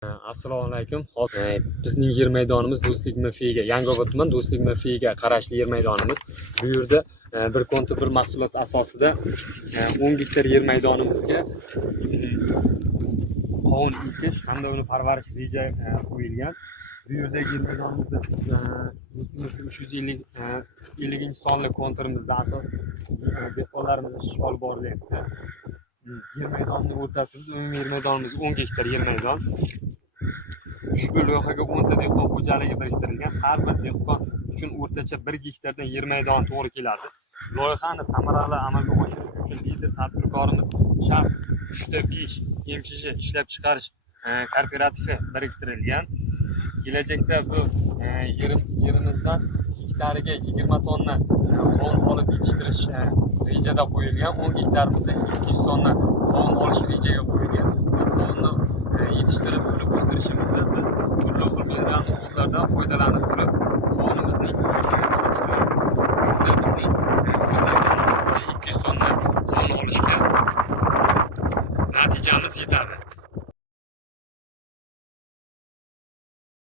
Assalomu alaykum. Bizning yer maydonimiz Do'stlik MFIga, Yangiobod tuman Do'stlik MFIga qarashli yer maydonimiz. Bu yerda bir kontur bir mahsulot asosida 10 gektar yer maydonimizga qovun ekish hamda uni parvarish reja qo'yilgan. Bu yerda yer maydonimizda Do'stlik MFI 350 sonli konturimizda asos dehqonlarimiz ish olib borilyapti. Yer maydonining o'rtasida umumiy yer maydonimiz 10 gektar yer maydon. Ushbu loyihaga 10 ta dehqon xo'jaligi biriktirilgan. Har bir dehqon uchun o'rtacha 1 gektardan yer maydoni to'g'ri keladi. Loyihani samarali amalga oshirish uchun lider tadbirkorimiz shart 3 ta 5 MChJ ishlab chiqarish kooperativi biriktirilgan. Kelajakda bu yerimizdan hektariga 20 tonna qovun olib yetishtirish rejada qo'yilgan. 10 gektarimizda 200 tonna qovun olish rejaga qo'yilgan. Qovunni yetishtirib uni o'stirishimizda biz turli xil mineral o'tlardan foydalanib turib qovunimizni yetishtiramiz. Shunda bizning ko'zlangan 200 tonna qovun olishga natijamiz yetadi.